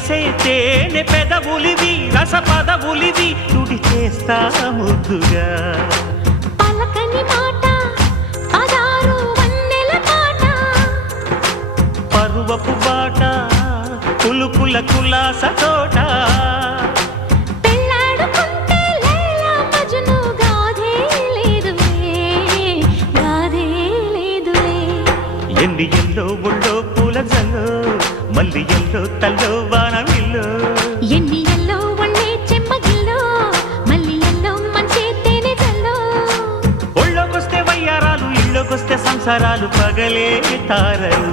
చేసే తేనె పెదవులివి రస పదవులివి తుడి చేస్తా ముద్దుగా పలకని మాట పదారు వన్నెల పాట పరువపు బాట కులుకుల కులాస తోట పెళ్ళాడుకుంటే లైలా మజ్ను గాథే లేదులే ఎండి ఎల్లో ఒళ్ళో పూల జల్లో మల్లి ఎల్లో తల్లో వానవిల్లో ఎన్ని ఎల్లో ఒళ్ళే చెమ్మగిల్లో మల్లి ఎల్లో మంచి తేనె జల్లో ఒళ్ళోకొస్తే వయ్యారాలు ఇళ్ళోకొస్తే సంసారాలు పగలే తారలు